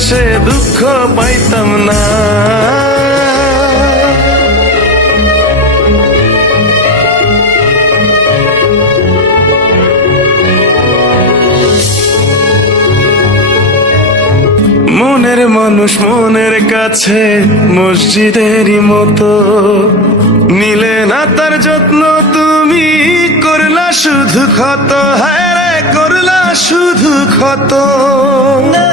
ভালোবেসে দুঃখ পাইতাম না। মনের মানুষ মনের কাছে, মসজিদেরই মতো। নিলে না তার যত্ন, তুমি করলা শুধু ক্ষত। হ্যাঁ করলা শুধু ক্ষত। ও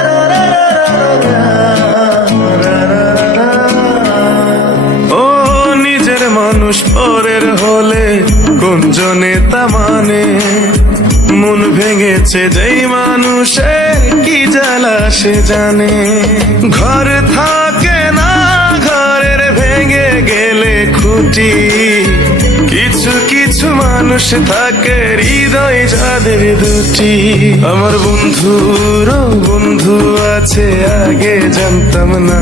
গুঞ্জনে তা মানে। ভেঙেছে যেই মানুষের কি জ্বালা সে জানে। ঘর থাকে না, ঘরের ভেঙে গেলে খুঁটি। কিছু কিছু মানুষ থাকে হৃদয় যাদের দুটি। আমার বন্ধুর বন্ধু আছে, আগে জানতাম না।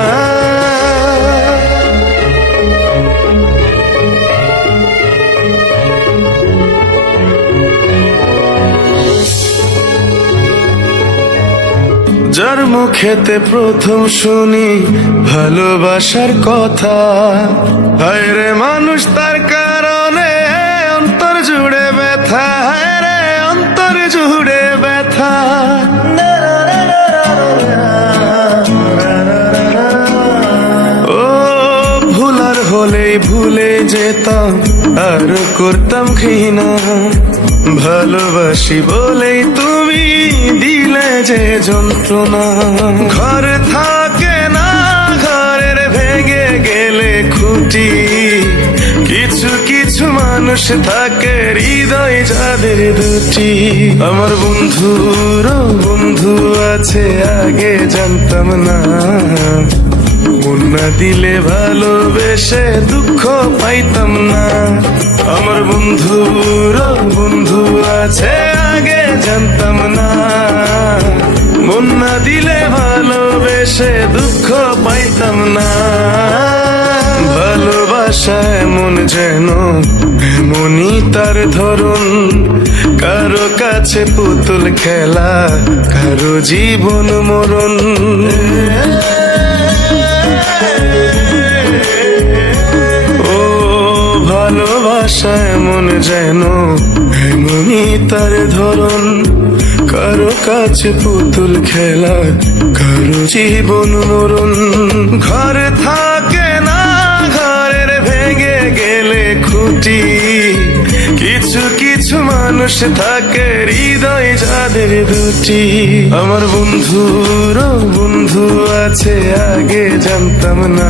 মুখেতে প্রথম শুনি ভালোবাসার কথা। হায় রে মানুষ, তার কারণে অন্তর জুড়ে ব্যথা। হায় রে অন্তর জুড়ে ব্যথা। ও, ভুলার হলেই ভুলে যেতাম, আর করতাম ঘৃণা। ভালোবাসি বলেই তুমি দিলে যে যন্ত্রণা। ঘর থাকে না, ঘরের ভেঙে গেলে খুঁটি। কিছু কিছু মানুষ থাকে, হৃদয় যাদের দুটি। আমার বন্ধুর বন্ধু আছে, আগে জানতাম না। মন না দিলে ভালোবেসে দুঃখ পাইতাম না। আমার বন্ধুর বন্ধু আছে, আগে জানতাম না। মন না দিলে ভালোবেসে দুঃখ পাইতাম না। ভালোবাসায় এমন যেন এমনই তার ধরুন। কারও কাছে পুতুল খেলা, কারও জীবন মরণ। ও ভালোবাসায় এমন যেন এমনই তার ধরন। কারও কাছে পুতুল খেলা, কারও জীবন মরণ। ঘর থাকে না, ঘরের ভেঙে গেলে খুঁটি। কিছু কিছু মানুষ থাকে, হৃদয় যাদের দুটি। আমার বন্ধুর বন্ধু আছে, আগে জানতাম না।